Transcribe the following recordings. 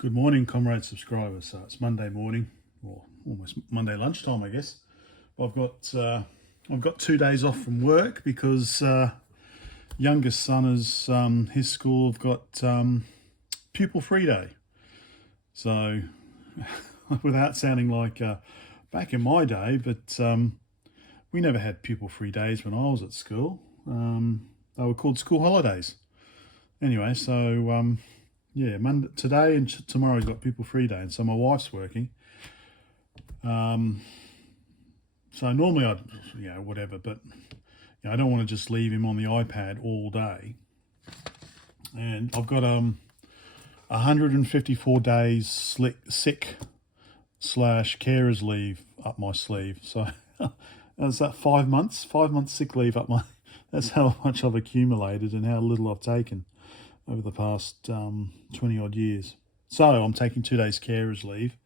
Good morning, comrade subscribers. So it's Monday morning, or almost Monday lunchtime, I guess. I've got 2 days off from work because youngest son is his school have got pupil free day. So without sounding like back in my day, but we never had pupil free days when I was at school. They were called school holidays. Anyway, so yeah, today and tomorrow's got pupil free day, and so my wife's working. So normally I'd, whatever, but I don't want to just leave him on the iPad all day. And I've got 154 days sick / carers leave up my sleeve. So that's that 5 months sick leave up my. That's how much I've accumulated and how little I've taken over the past 20 odd years. So I'm taking 2 days carers leave.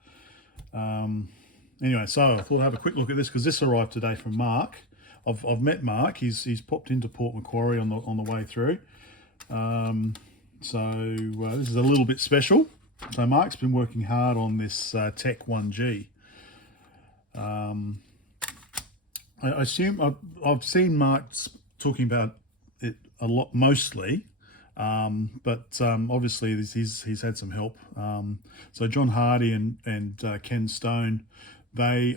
Anyway, so I thought I'd have a quick look at this because this arrived today from Mark. I've met Mark. He's popped into Port Macquarie on the way through. So this is a little bit special. So Mark's been working hard on this TEC-1G. I assume I've seen Mark talking about it a lot, mostly. But obviously he's had some help. So John Hardy and Ken Stone, they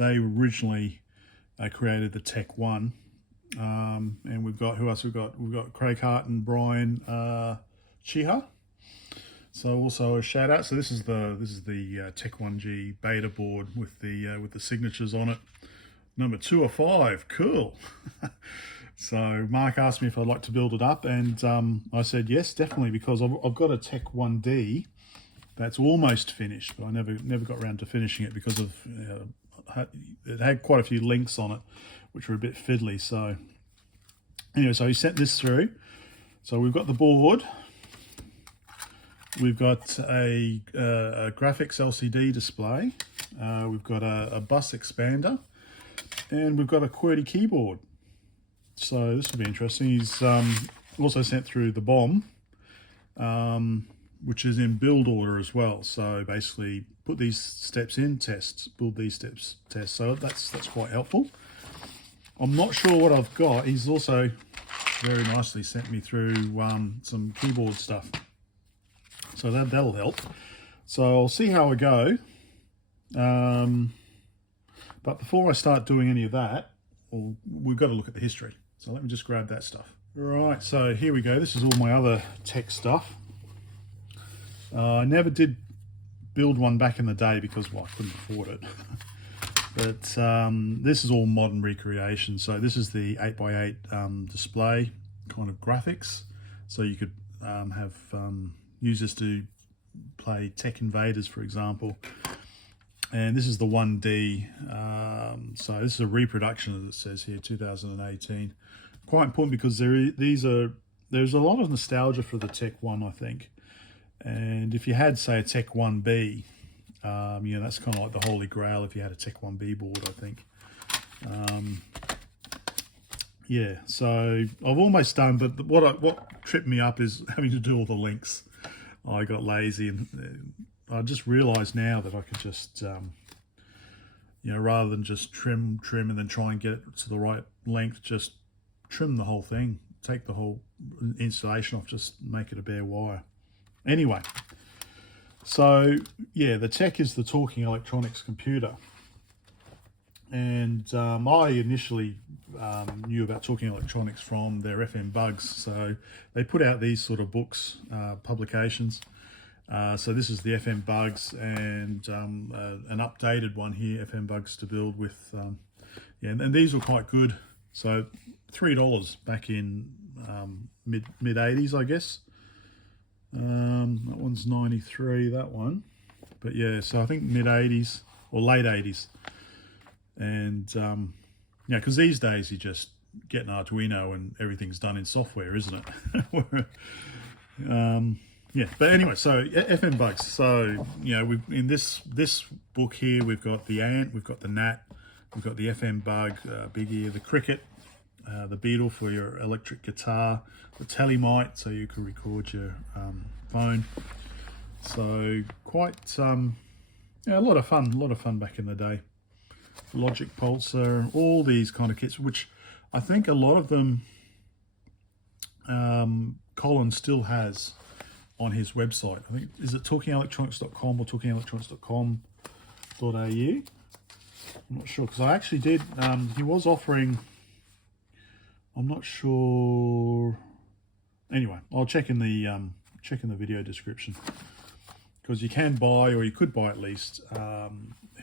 originally created the TEC-1, and we've got who else? We've got Craig Hart and Brian Chiha. So also a shout out. So this is the TEC-1G beta board with the signatures on it. Number 2 or 5, cool. So Mark asked me if I'd like to build it up, and I said yes, definitely, because I've got a TEC-1D that's almost finished, but I never got around to finishing it because of it had quite a few links on it, which were a bit fiddly. So anyway, so he sent this through. So we've got the board, we've got a graphics LCD display, we've got a bus expander, and we've got a QWERTY keyboard. So this will be interesting. He's also sent through the BOM, which is in build order as well. So basically put these steps in, test, build these steps, test. So that's quite helpful. I'm not sure what I've got. He's also very nicely sent me through some keyboard stuff. So that'll help. So I'll see how I go. But before I start doing any of that, we've got to look at the history. So let me just grab that stuff. Right, so here we go. This is all my other tech stuff. I never did build one back in the day because, well, I couldn't afford it. But this is all modern recreation. So this is the 8x8 display kind of graphics. So you could use this to play Tech Invaders, for example. And this is the 1D, so this is a reproduction, as it says here, 2018. Quite important because there's a lot of nostalgia for the TEC-1, I think. And if you had, say, a TEC-1B, that's kind of like the holy grail if you had a TEC-1B board, I think. Yeah, so I've almost done, but what tripped me up is having to do all the links. I got lazy and I just realised now that I could just, rather than just trim and then try and get it to the right length, just trim the whole thing, take the whole installation off, just make it a bare wire. Anyway, so yeah, the TEC is the talking electronics computer. And I initially knew about talking electronics from their FM Bugs. So they put out these sort of books, publications. So this is the FM Bugs and an updated one here, FM Bugs to build with, and these were quite good. So $3 back in mid 80s, I guess. That one's 93, that one. But yeah, so I think mid 80s or late 80s. And because these days you just get an Arduino and everything's done in software, isn't it? Yeah, but anyway, so FM Bugs. So we've in this book here, we've got the Ant, we've got the Gnat, we've got the FM Bug, Big Ear, the Cricket, the Beetle for your electric guitar, the Telemite, so you can record your phone, So quite yeah, a lot of fun back in the day. Logic Pulsar, all these kind of kits, which I think a lot of them Colin still has on his website. I think, is it talkingelectronics.com or talkingelectronics.com.au? I'm not sure, because I actually did, he was offering, I'm not sure, anyway, I'll check in the video description, because you can buy, or you could buy at least, a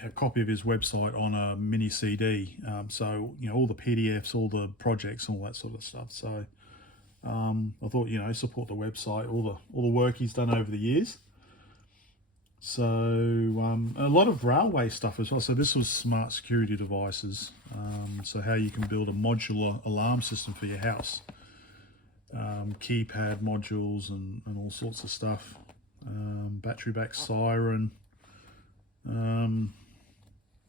copy of his website on a mini CD. So, you know, all the PDFs, all the projects, all that sort of stuff. So I thought, you know, support the website, all the work he's done over the years. So a lot of railway stuff as well. So this was smart security devices. So how you can build a modular alarm system for your house. Keypad modules and all sorts of stuff. Battery back siren.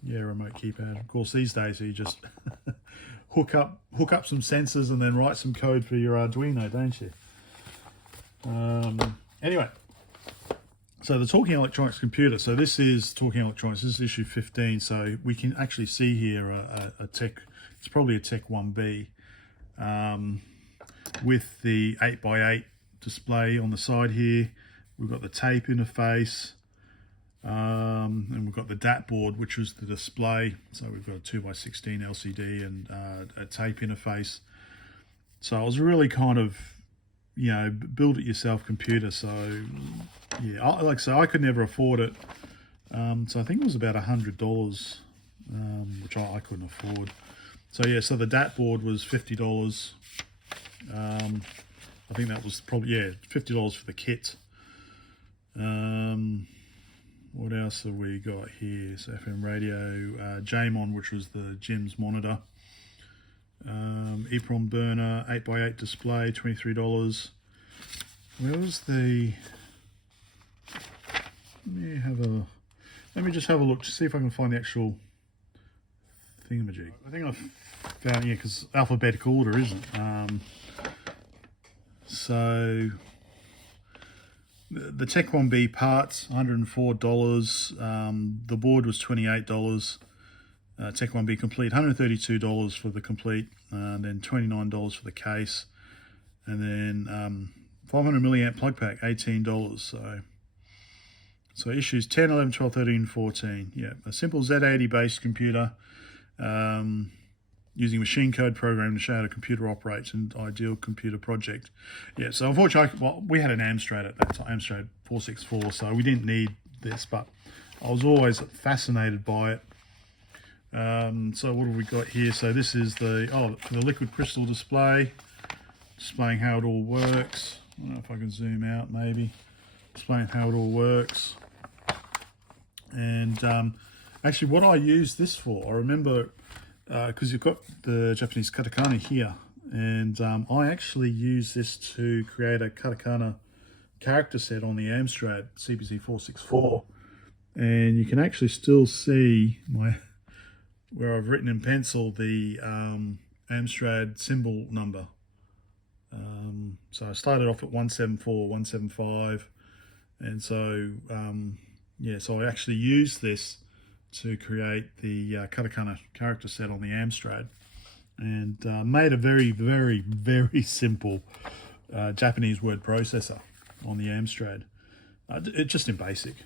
Yeah, remote keypad. Of course, these days you just hook up some sensors and then write some code for your Arduino, don't you? Anyway, so the Talking Electronics computer. So this is Talking Electronics. This is issue 15. So we can actually see here a TEC. It's probably a TEC-1B with the 8x8 display on the side here. We've got the tape interface. And we've got the DAT board, which was the display. So we've got a 2x16 LCD and a tape interface. So it was really kind of, you know, build it yourself computer. So yeah, like I say, I could never afford it. So I think it was about $100, which I couldn't afford. So yeah, so the DAT board was $50. I think that was probably, yeah, $50 for the kit. What else have we got here? So FM radio, JMON, which was the gym's monitor. EEPROM burner, 8x8 display, $23. Where was the... Let me just have a look to see if I can find the actual thingamajig. I think I've found, yeah, because alphabetical order isn't. So the TEC-1B parts, $104. The board was $28. TEC-1B complete, $132 for the complete, and then $29 for the case, and then 500 milliamp plug pack, $18. So issues 10, 11, 12, 13, 14. Yeah, a simple Z80-based computer using machine code program to show how a computer operates, an ideal computer project. Yeah, so unfortunately, well, we had an Amstrad at that time, Amstrad 464, so we didn't need this, but I was always fascinated by it. So what have we got here? So this is the liquid crystal display, displaying how it all works. I don't know if I can zoom out, maybe. Displaying how it all works. And actually what I use this for, I remember, because you've got the Japanese katakana here, and I actually use this to create a katakana character set on the Amstrad CPC 464, and you can actually still see where I've written in pencil the Amstrad symbol number. So I started off at 174, 175, and so yeah, so I actually used this to create the katakana character set on the Amstrad, and made a very, very, very simple Japanese word processor on the Amstrad. It just in BASIC,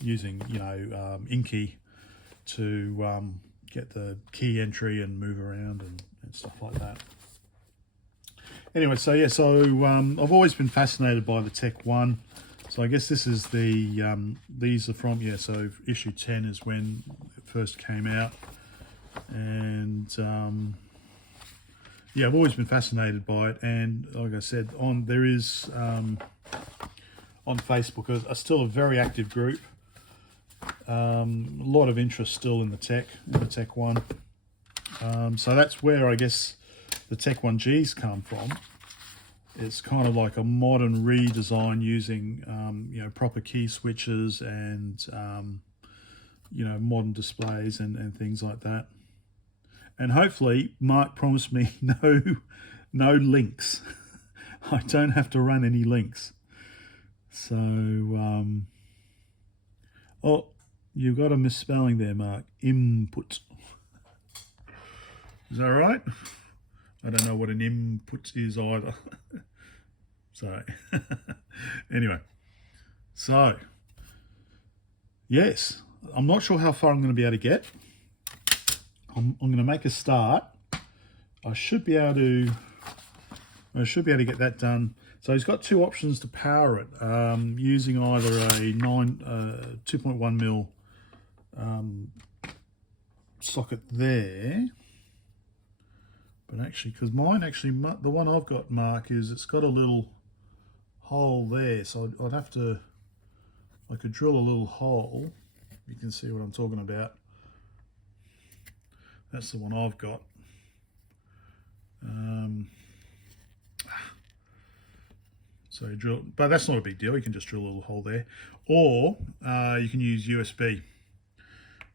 using, you know, Inky to get the key entry and move around and stuff like that. Anyway, so yeah, so I've always been fascinated by the TEC-1. So I guess this is the, these are from, yeah, so issue 10 is when it first came out. And yeah, I've always been fascinated by it. And like I said, there is, on Facebook, still a very active group. A lot of interest still in the TEC-1. So that's where I guess the TEC-1Gs come from. It's kind of like a modern redesign using, you know, proper key switches and, you know, modern displays and things like that. And hopefully, Mark promised me no links. I don't have to run any links. So, oh, you've got a misspelling there, Mark. Input. Is that right? I don't know what an input is either. So, anyway. So, yes, I'm not sure how far I'm going to be able to get. I'm going to make a start. I should be able to get that done. So he's got two options to power it, using either a 2.1 mil socket there, but actually, because mine actually, the one I've got, Mark, is it's got a little hole there, so I'd have to, I could drill a little hole. You can see what I'm talking about. That's the one I've got. So you drill, but that's not a big deal. You can just drill a little hole there, or you can use USB.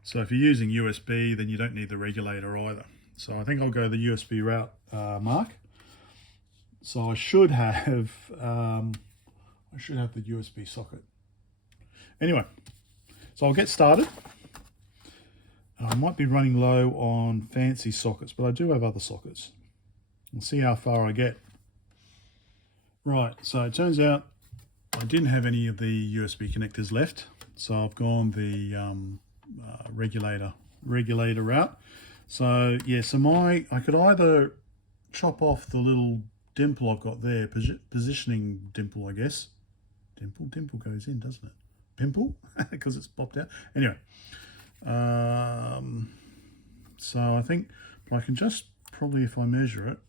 So if you're using USB, then you don't need the regulator either. So I think I'll go the USB route, Mark. So I should have the USB socket. Anyway, so I'll get started. I might be running low on fancy sockets, but I do have other sockets. We'll see how far I get. Right, so it turns out I didn't have any of the USB connectors left, so I've gone the regulator route. So yeah, so I could either chop off the little dimple I've got there, positioning dimple, I guess. Dimple goes in, doesn't it? Pimple, because it's popped out. Anyway, so I think I can just probably, if I measure it,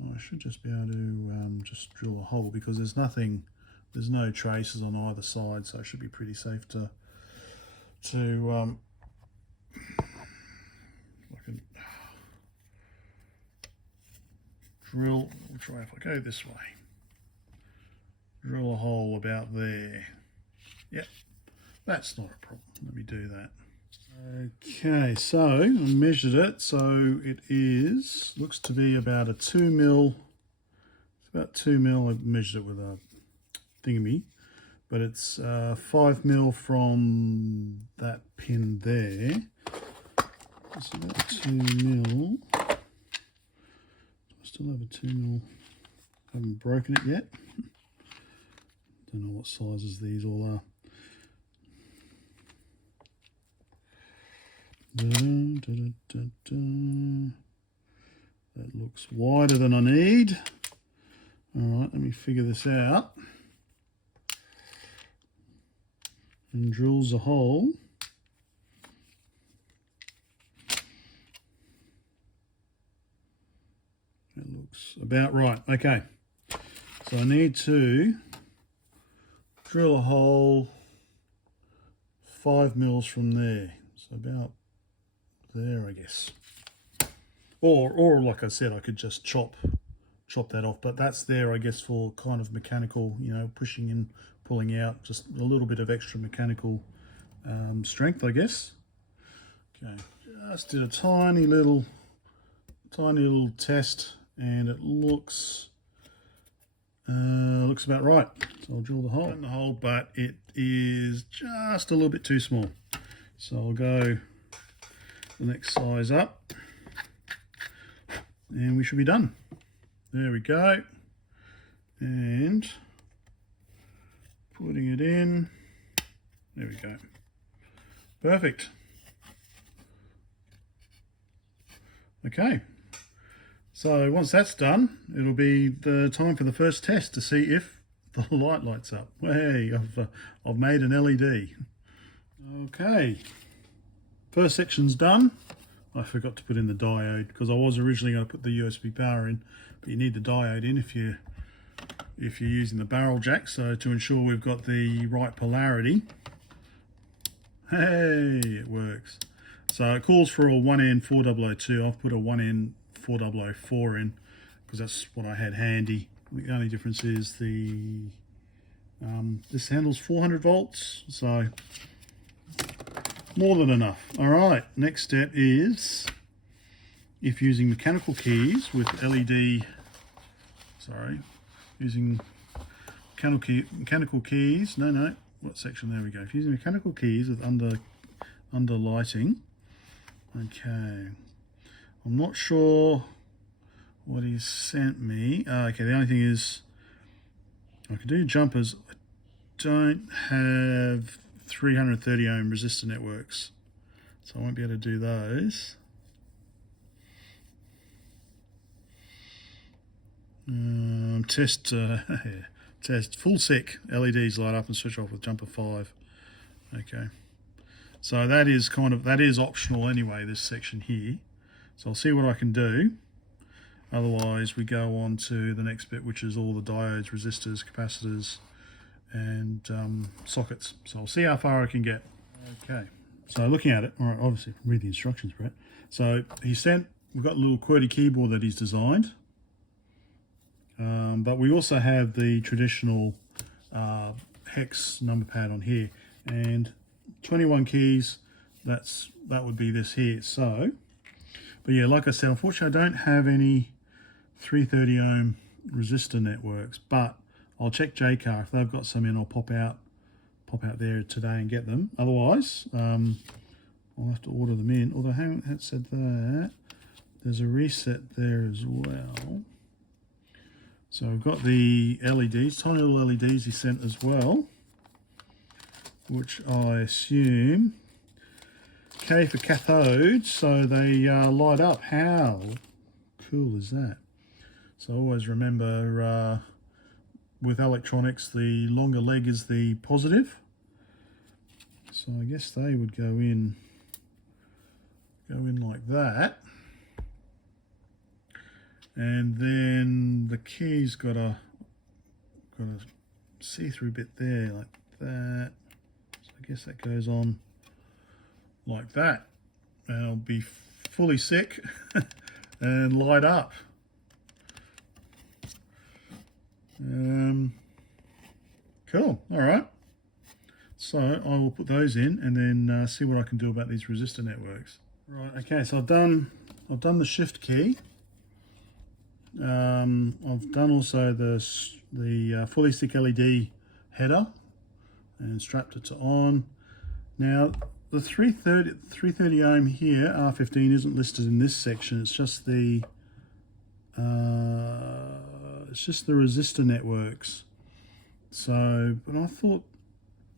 I should just be able to just drill a hole, because there's no traces on either side, so it should be pretty safe to I can drill. We'll try if I go this way. Drill a hole about there. Yep, that's not a problem. Let me do that. Okay, so I measured it, so it looks to be about a 2 mil. It's about 2 mil. I measured it with a thingammy, but it's 5 mil from that pin there. It's about 2 mil. I still have a 2 mil. Haven't broken it yet. Don't know what sizes these all are. That looks wider than I need. All right, let me figure this out. And drills a hole. That looks about right. Okay, so I need to drill a hole 5 mils from there. So about there, I guess. Or like I said, I could just chop that off, but that's there, I guess, for kind of mechanical, you know, pushing in, pulling out, just a little bit of extra mechanical strength, I guess. Okay, just did a tiny little test, and it looks about right. So I'll drill the hole, but it is just a little bit too small. So I'll go the next size up, and we should be done. There we go. And putting it in. There we go. Perfect. Okay. So once that's done, it'll be the time for the first test to see if the light lights up. Hey, I've made an LED. Okay. First section's done. I forgot to put in the diode, because I was originally going to put the USB power in, but you need the diode in if you're using the barrel jack, so to ensure we've got the right polarity. Hey, it works. So it calls for a 1N4002. I've put a 1N4004 in because that's what I had handy. The only difference is this handles 400 volts, so more than enough. All right, next step is, if using mechanical keys with using mechanical keys. No. What section? There we go. If using mechanical keys with under lighting. Okay. I'm not sure what he sent me. Okay, the only thing is I can do jumpers. I don't have 330 ohm resistor networks, so I won't be able to do those. Test full sec LEDs light up and switch off with jumper 5. Okay, so that is optional anyway, this section here. So I'll see what I can do. Otherwise we go on to the next bit, which is all the diodes, resistors, capacitors and sockets. So I'll see how far I can get. Okay, so looking at it, all right, obviously read the instructions, Brett. So we've got a little QWERTY keyboard that he's designed. But we also have the traditional hex number pad on here, and 21 keys, that would be this here. So, but yeah, like I said, unfortunately I don't have any 330 ohm resistor networks, but I'll check JCar. If they've got some in, I'll pop out there today and get them. Otherwise, I'll have to order them in. Although, hang on, that said that, there's a reset there as well. So I've got the LEDs, tiny little LEDs he sent as well, which I assume K for cathode, so they light up. How cool is that? So always remember with electronics, the longer leg is the positive. So I guess they would go in like that. And then the key's got a see-through bit there like that. So I guess that goes on like that. And it'll be fully sec and light up. Cool. All right. So I will put those in and then see what I can do about these resistor networks. Right. Okay. So I've done the shift key. I've done also the fully stick LED header and strapped it to on. Now the 330 ohm here, R15, isn't listed in this section. It's just the resistor networks. So, but I thought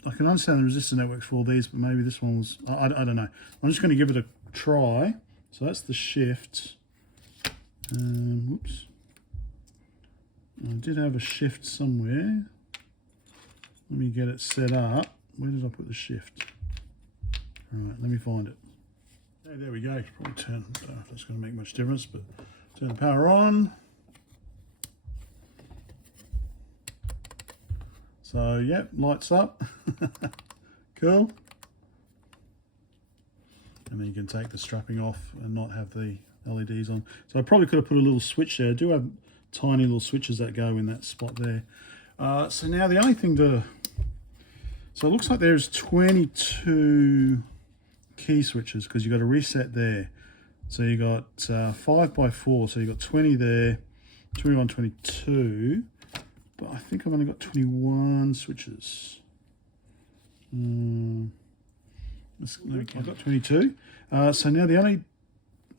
I can understand the resistor networks for all these, but maybe this one was, I don't know. I'm just going to give it a try. So that's the shift. Whoops. I did have a shift somewhere. Let me get it set up. Where did I put the shift? All right, let me find it. Okay, there we go. Probably turn, I don't know if that's going to make much difference, but turn the power on. So, yep, lights up. Cool. And then you can take the strapping off and not have the LEDs on. So I probably could have put a little switch there. I do have tiny little switches that go in that spot there. So now the only thing so it looks like there's 22 key switches because you've got a reset there. So you got 5x4, so you've got 20 there, 21, 22. But I think I've only got 21 switches. I've got 22. So now the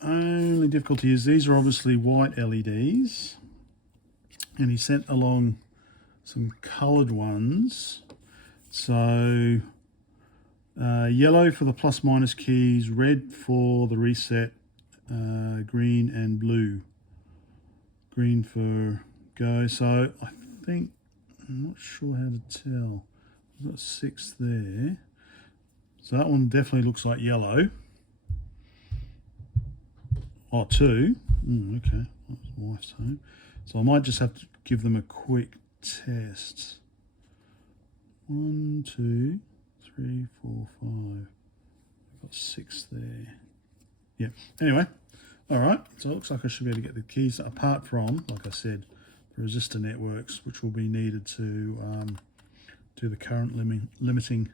only difficulty is these are obviously white LEDs, and he sent along some coloured ones. So yellow for the plus minus keys, red for the reset, green and blue. Green for go. So I think, I'm not sure how to tell. I've got 6 there. So that one definitely looks like yellow. Oh, 2. Okay, that's my wife's home. So I might just have to give them a quick test. 1, 2, 3, 4, 5. I've got 6 there. Yeah. Anyway, all right. So it looks like I should be able to get the keys apart from, like I said, the resistor networks, which will be needed to do the current limiting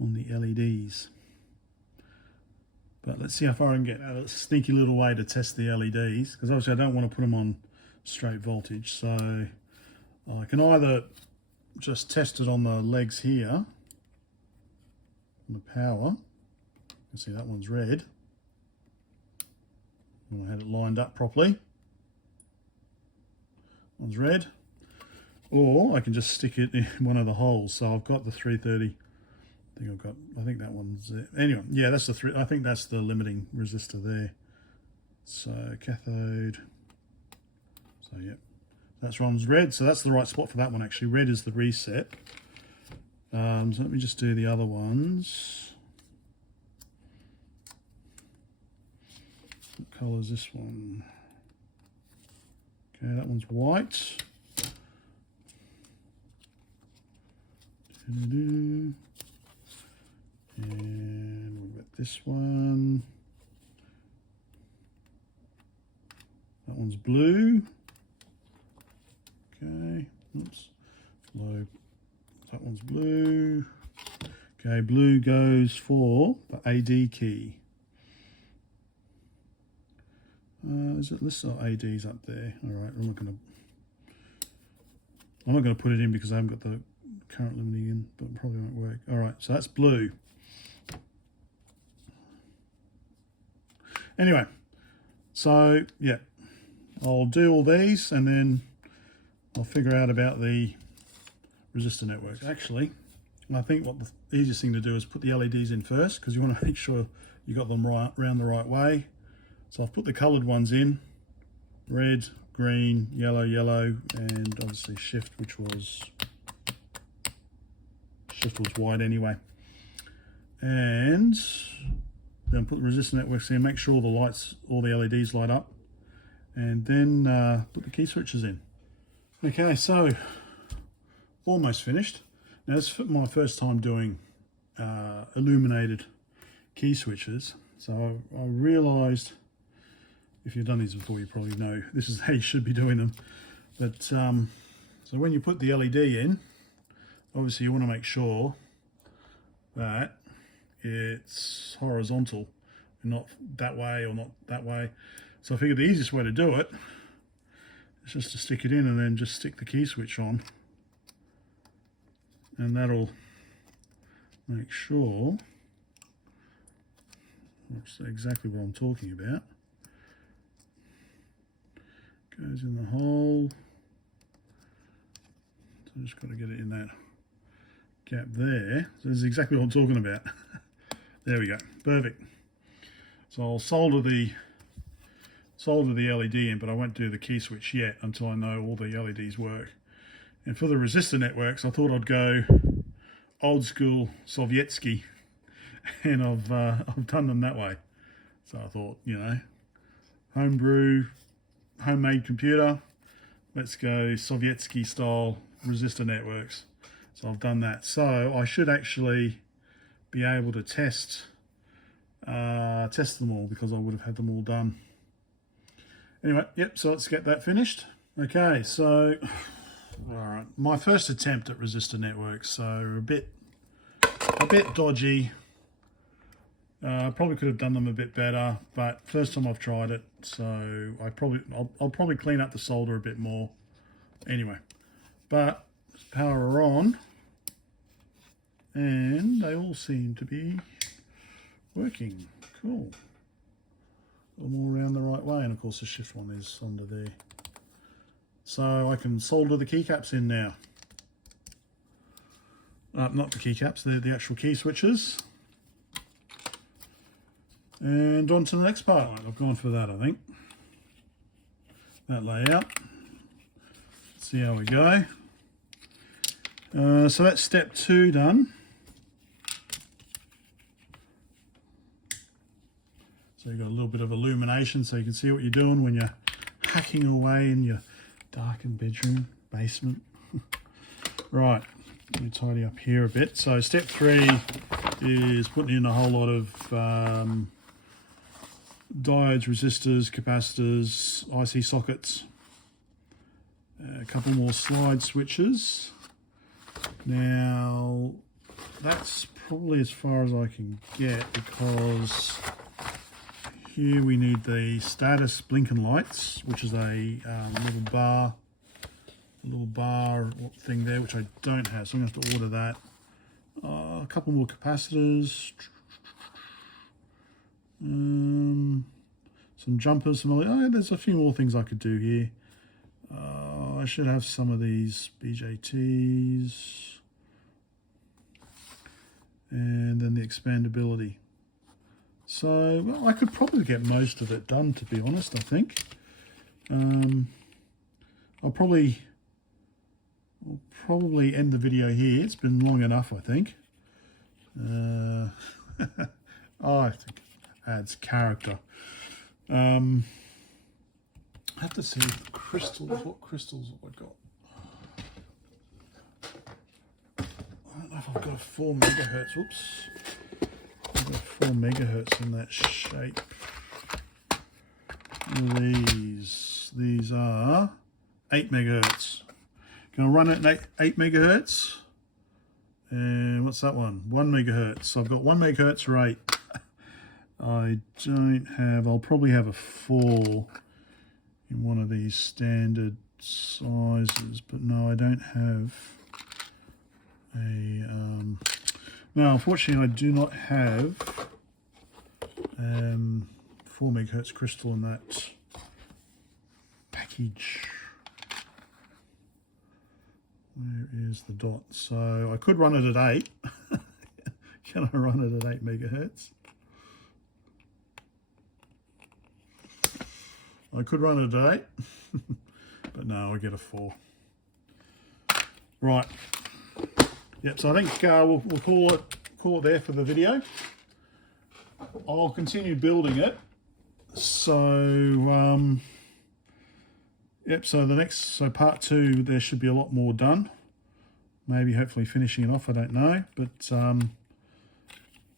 on the LEDs. But let's see how far I can get. A sneaky little way to test the LEDs, because obviously I don't want to put them on straight voltage. So I can either just tested on the legs here, on the power. You can see that one's red. When I had it lined up properly. One's red. Or I can just stick it in one of the holes. So I've got the 330. I think that one's there. Anyway, yeah, that's the I think that's the limiting resistor there. So cathode. So yeah, that's one's red. So that's the right spot for that one actually. Red is the reset. So let me just do the other ones. What colour is this one? Okay, that one's white. And we've got this one. That one's blue. Okay, oops, low. That one's blue. Okay, blue goes for the AD key. Is it listed? Oh, AD's up there. All right, I'm not gonna put it in because I haven't got the current limiting in, but it probably won't work. All right, so that's blue. Anyway, so yeah, I'll do all these and then I'll figure out about the resistor networks. Actually, I think what the easiest thing to do is put the LEDs in first because you want to make sure you got them right around the right way. So I've put the coloured ones in, red, green, yellow, and obviously shift, which was white anyway. And then put the resistor networks in, make sure all the lights, all the LEDs light up, and then put the key switches in. Okay, so almost finished. Now this is my first time doing illuminated key switches, so I realised, if you've done these before you probably know this is how you should be doing them, but so when you put the LED in, obviously you want to make sure that it's horizontal and not that way or not that way. So I figured the easiest way to do it is just to stick it in and then just stick the key switch on, and that'll make sure that's exactly what I'm talking about. Goes in the hole. So I just got to get it in that gap there. So this is exactly what I'm talking about. There we go, perfect. So I'll solder the LED in, but I won't do the key switch yet until I know all the LEDs work. And for the resistor networks, I thought I'd go old school Sovietsky, and I've done them that way. So I thought, you know, homemade computer, let's go Sovietsky style resistor networks. So I've done that. So I should actually be able to test them all because I would have had them all done. Anyway, yep, so let's get that finished. Okay, so all right, my first attempt at resistor networks, so a bit dodgy. Probably could have done them a bit better, but first time I've tried it, so I'll probably clean up the solder a bit more. Anyway, but power on, and they all seem to be working. Cool. All around the right way, and of course the shift one is under there. So I can solder the keycaps in now. Not the keycaps, they're the actual key switches. And on to the next part. Right, I've gone for that, I think. That layout. Let's see how we go. So that's step 2 done. So you've got a little bit of illumination so you can see what you're doing when you're hacking away in your darkened bedroom, basement. Right, let me tidy up here a bit. So step 3 is putting in a whole lot of diodes, resistors, capacitors, IC sockets, a couple more slide switches. Now that's probably as far as I can get because here we need the status blinking lights, which is a little bar little bar thing there, which I don't have, so I'm going to have to order that. A couple more capacitors. Some jumpers. There's a few more things I could do here. I should have some of these BJTs. And then the expandability. So, well, I could probably get most of it done, to be honest, I think. I'll probably end the video here. It's been long enough, I think. I think it adds character. I have to see if what crystals have I got. I don't know if I've got 4 megahertz. Oops. I've got 4 megahertz in that shape. These are 8 megahertz. Gonna run it at 8 megahertz. And what's that one? 1 megahertz. So I've got 1 megahertz rate. I don't have, I'll probably have a 4 in one of these standard sizes, but no, I don't have a, no, unfortunately I do not have 4 megahertz crystal in that package. Where is the dot? So I could run it at 8. Can I run it at 8 megahertz? I could run it at 8, but no, I get a 4. Right. Yep. So I think we'll call it there for the video. I'll continue building it. So yep. So part 2, there should be a lot more done. Maybe hopefully finishing it off. I don't know, but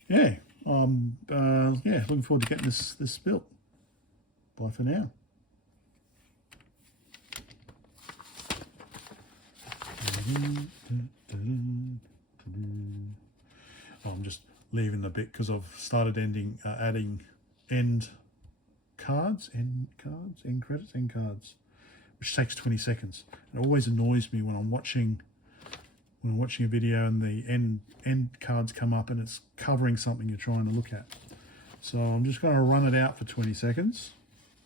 yeah. Yeah. Looking forward to getting this built. Bye for now. I'm just leaving the bit because I've started adding end cards, which takes 20 seconds. It always annoys me when I'm watching a video and the end cards come up and it's covering something you're trying to look at. So I'm just going to run it out for 20 seconds.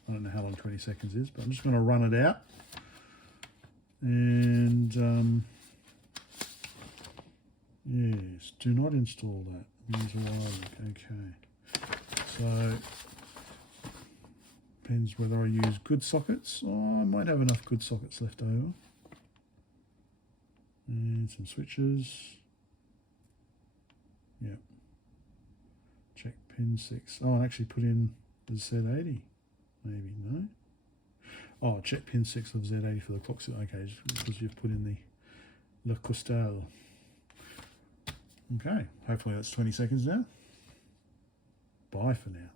I don't know how long 20 seconds is, but I'm just going to run it out. And yes, do not install that. Use wiring. Okay. So depends whether I use good sockets. Oh, I might have enough good sockets left over. And some switches. Yep. Check pin 6. Oh, I actually put in the Z80. Maybe no. Oh, check pin 6 of Z80 for the clock. Okay, because you've put in the Le Costal. Okay, hopefully that's 20 seconds now. Bye for now.